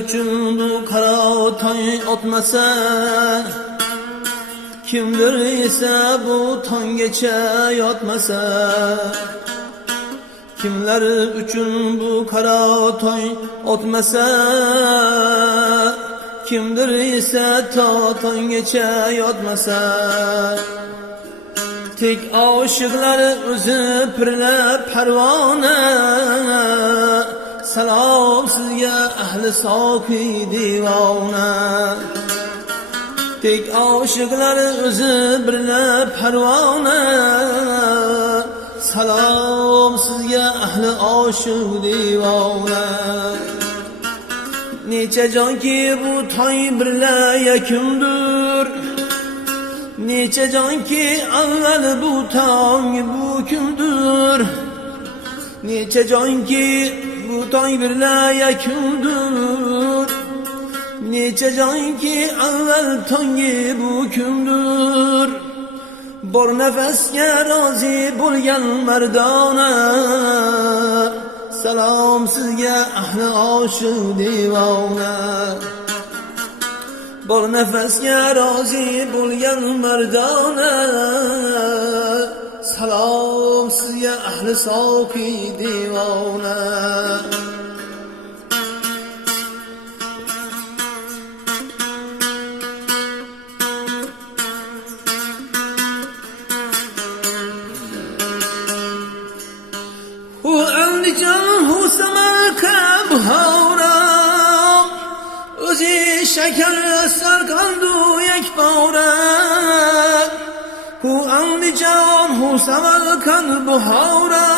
üçün bu qara tong otmasa, kimdir ise bu tonggacha yotmasa, kimlar üçün bu qara tong otmasa, kimdir ise ta tonggacha yotmasa. Tek aşıqlar özü pirlab parvona, salom sizga ahli soki divona. Tek aşıqlar özü birlab parvona, salom sizga ahli oshiq divona. Necha jonki bu tong birla yakundur, necha jonki avval bu tong bu kundur, necha jonki bu tong birla yakundur, necha jonki avval tongi bu kundur. Bor nafasga rozi bo'lgan mardona, salom sizga ahli oshiq divona. Bor nafasga rozi bo'lgan mardona, salom sizga ahli soki divona. Hu Andijon, hu Samarqand, Buxoro, o'zi shakar sarqandu yakbora. Hu Andijon, hu Samarqand, Buxoro,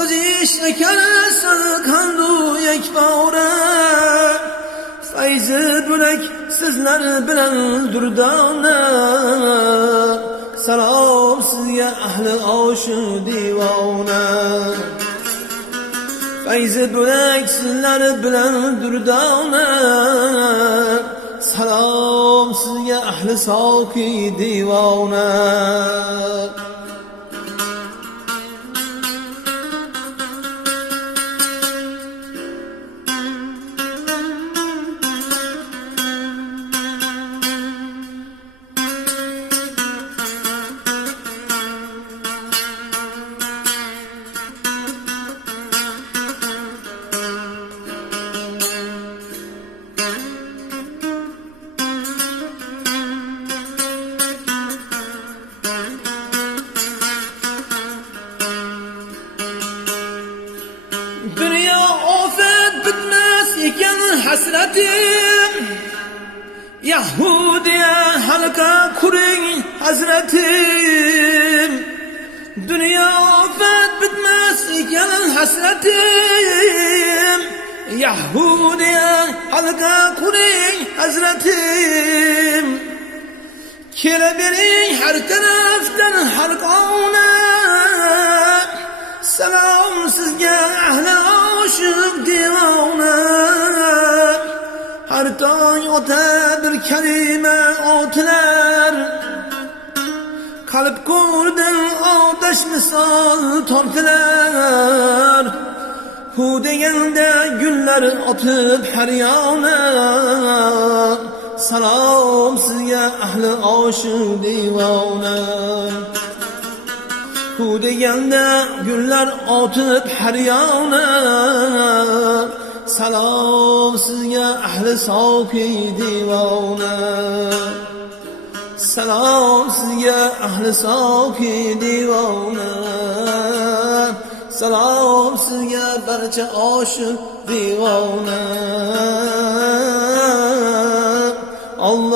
o'zi shakar sarqandu yakbora. Fayzi bo'lak sizlar bilan durdona, salom sizga ahli oshiq divona. Fayzi bo'lak sizlar bilan durdona, salom sizga ahli soki divona. Dünya ofet bitmez iken hasretim, Yahudiye halka kuring hazretim. Dünya ofet bitmez iken hasretim, Yahudiye halka kuring hazretim. Kele bering her taraftan halkona, salom sizga ahli oshiq divona. Har tong o'tadir kalima o'tlar, qalb ko'rdan otash misol tortilar. Hu deganda gullar otib har yona, salom sizga ahli oshiq divona. Hu deganda gullar otib har yona, salom sizga ahli soki divona. Salom sizga ahli soki divona. Salom sizga barcha oshiq divona. Allah